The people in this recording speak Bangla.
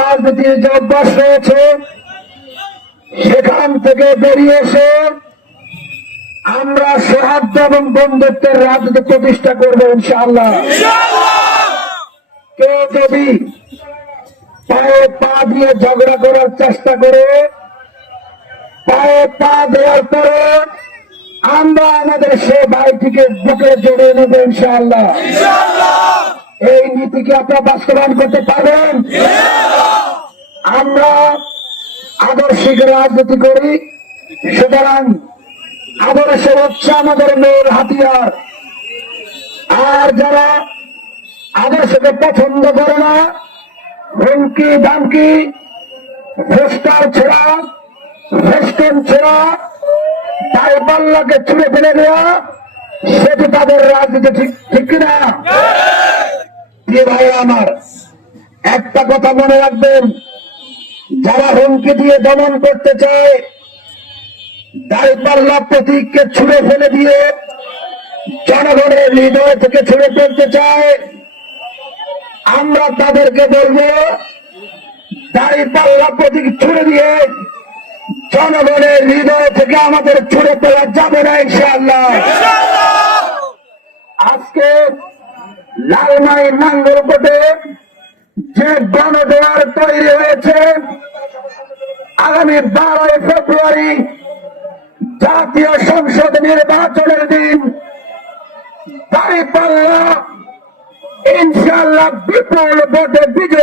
রাজনীতির যে অভ্যাস রয়েছে সেখান থেকে বেরিয়ে এসে আমরা সৌহার্দ্য এবং বন্ধুত্বের রাজনীতি প্রতিষ্ঠা করবো ইনশাআল্লাহ। কেউ যদি পায়ে পা দিয়ে ঝগড়া করার চেষ্টা করে, পায়ে পা দেওয়ার পরে আমরা আমাদের সে ভাইটিকে বুকে জড়িয়ে নেব ইনশাআল্লাহ। এই নীতিকে আপনারা বাস্তবায়ন করতে পারবেন? আমরা আদর্শিক রাজনীতি করি, সুতরাং আদর্শ হচ্ছে আমাদের মেয়ের হাতিয়ার। আর যারা আদর্শকে পছন্দ করে না, হুমকি দামকি, ভ্রষ্টার ছেড়া, ভ্রষ্টন ছেড়া, দায়পাল্লাকে ছুঁড়ে ফেলে দেওয়া, সেটি তাদের রাজনীতি। ঠিক কিনা? ভাই আমার, একটা কথা মনে রাখবেন, যারা হুমকি দিয়ে দমন করতে চায়, দাঁড়িপাল্লা প্রতীককে ছুঁড়ে ফেলে দিয়ে জনগণের হৃদয় থেকে ছুঁড়ে ফেলতে চায়, আমরা তাদেরকে বলবো দাঁড়িপাল্লা প্রতীক ছুঁড়ে দিয়ে জনগণের হৃদয় থেকে আমাদের ছুঁড়ে ফেলা যাবে না ইনশাআল্লাহ। আজকে লালমাই নাঙ্গলকোটে যে গণজোয়ার তৈরি হয়েছে, আগামী 12 ফেব্রুয়ারি জাতীয় সংসদ নির্বাচনের দিন দাঁড়িপাল্লা ইনশাআল্লাহ বিপুল ভোটে বিজয়